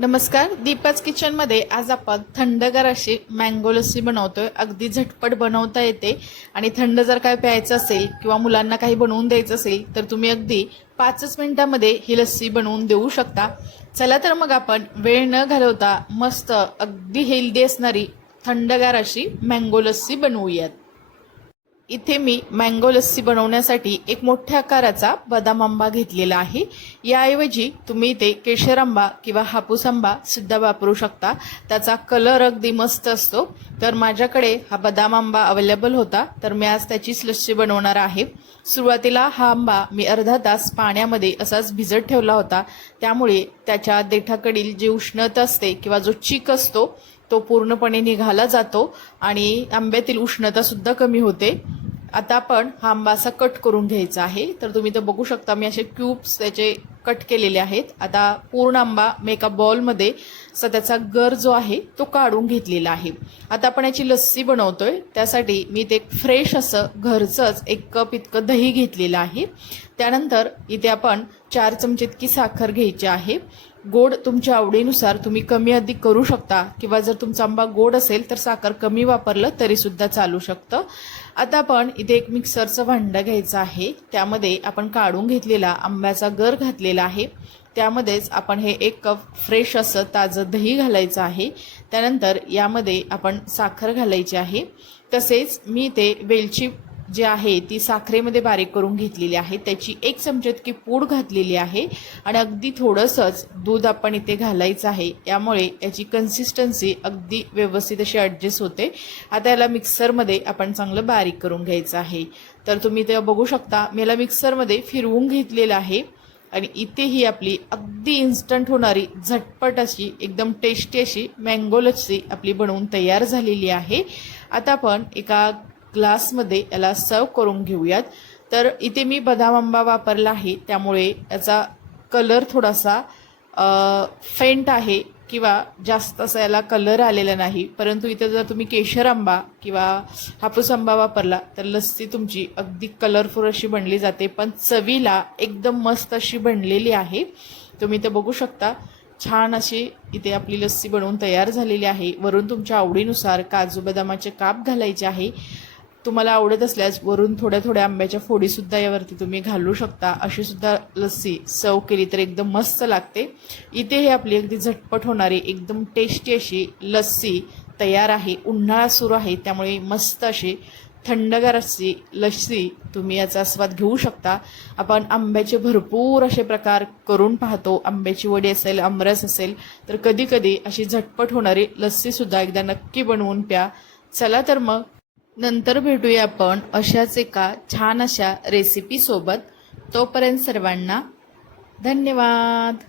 नमस्कार, दीपाच किचन मध्ये आज आपण थंडगार अशी मँगो लस्सी बनवतोय। अगदी झटपट बनवता येते आणि थंड जर काय प्यायचं असेल किंवा मुलांना काही बनवून द्यायचं असेल तर तुम्ही अगदी 5 मिनिटांमध्ये ही लस्सी बनवून देऊ शकता। चला तर मग आपण वेळ न घालवता मस्त अगदी हेल्दी असणारी थंडगार अशी मँगो लस्सी बनवूयात। इथे मी मँगो लस्सी बनवण्यासाठी एक मोठ्या आकाराचा बदाम आंबा घेतलेला आहे। याऐवजी तुम्ही इथे केशर आंबा किंवा हापूस आंबा सुद्धा वापरू शकता, त्याचा कलर अगदी मस्त असतो। तर माझ्याकडे हा बदाम आंबा अवेलेबल होता, तर मी आज त्याचीच लस्सी बनवणार आहे। सुरुवातीला हा आंबा मी अर्धा तास पाण्यामध्ये असाच भिजत ठेवला होता, त्यामुळे त्याच्या देठाकडील जी उष्णता असते किंवा जो चीक असतो तो पूर्णपणे निघाला जातो आणि आंब्यातील उष्णता सुद्धा कमी होते। आता आपण हा आंबा असा कट करून घ्यायचा आहे। तर तुम्ही तर बघू शकता मी असे क्यूब्स त्याचे कट केलेले आहेत। आता पूर्ण आंबा मी एका बॉलमध्ये त्याचा गर जो आहे तो काढून घेतलेला आहे। आता आपण याची लस्सी बनवतोय, त्यासाठी मी ते फ्रेश असं घरचंच 1 कप इतकं दही घेतलेलं आहे। त्यानंतर इथे आपण 4 चमचे इतकी साखर घ्यायची आहे। गोड तुमच्या आवडीनुसार तुम्ही कमी अधिक करू शकता, किंवा जर तुमचा आंबा गोड असेल तर साखर कमी वापरलं तरी सुद्धा चालू शकतं। आता आपण इथे एक मिक्सरचं भांडं घ्यायचं आहे, त्यामध्ये आपण काढून घेतलेला आंब्याचा गर घातलेला आहे। त्यामध्येच आपण हे 1 कप फ्रेश असं ताजं दही घालायचं आहे। त्यानंतर यामध्ये आपण साखर घालायची आहे। तसेच मी इथे वेलची जी आहे ती साखरेमध्ये बारीक करून घेतलेली आहे, त्याची 1 चमचा इतकी पूड घातलेली आहे आणि अगदी थोडंसंच दूध आपण इथे घालायचं आहे। यामुळे याची कन्सिस्टन्सी अगदी व्यवस्थित अशी ॲडजस्ट होते। आता याला मिक्सरमध्ये आपण चांगलं बारीक करून घ्यायचं आहे। तर तुम्ही ते बघू शकता मी याला मिक्सरमध्ये फिरवून घेतलेलं आहे आणि इथे ही आपली अगदी इन्स्टंट होणारी झटपट अशी एकदम टेस्टी अशी मँगो लस्सी आपली बनवून तयार झालेली आहे। आता आपण एका ग्लासमध्ये याला सर्व करून घेऊयात। तर इथे मी बदाम आंबा वापरला आहे, त्यामुळे याचा कलर थोडासा फेंट आहे किंवा जास्त असा याला कलर आलेला नाही। परंतु इथे जर तुम्ही केशर आंबा किंवा हापूस आंबा वापरला तर लस्सी तुमची अगदी कलरफुल अशी बनली जाते, पण चवीला एकदम मस्त अशी बनलेली आहे। तुम्ही ते बघू शकता छान अशी इथे आपली लस्सी बनवून तयार झालेली आहे। वरून तुमच्या आवडीनुसार काजू बदामाचे काप घालायचे आहे। तुम्हाला आवडत असल्यास वरून थोड्या थोड्या आंब्याच्या फोडी सुद्धा यावरती तुम्ही घालू शकता। अशी सुद्धा लस्सी सर्व केली तर एकदम मस्त लागते। इथे हे आपली अगदी झटपट होणारी एकदम टेस्टी अशी लस्सी तयार आहे। उन्हाळा सुरू आहे, त्यामुळे मस्त अशी थंडगार अशी लस्सी तुम्ही याचा स्वाद घेऊ शकता। आपण आंब्याचे भरपूर असे प्रकार करून पाहतो, आंब्याची वडी असेल, आमरस असेल, तर कधी कधी अशी झटपट होणारी लस्सी सुद्धा एकदा नक्की बनवून प्या। चला तर मग नंतर भेटूया आपण अशाच एका छान अशा रेसिपी सोबत। तोपर्यंत सर्वांना धन्यवाद।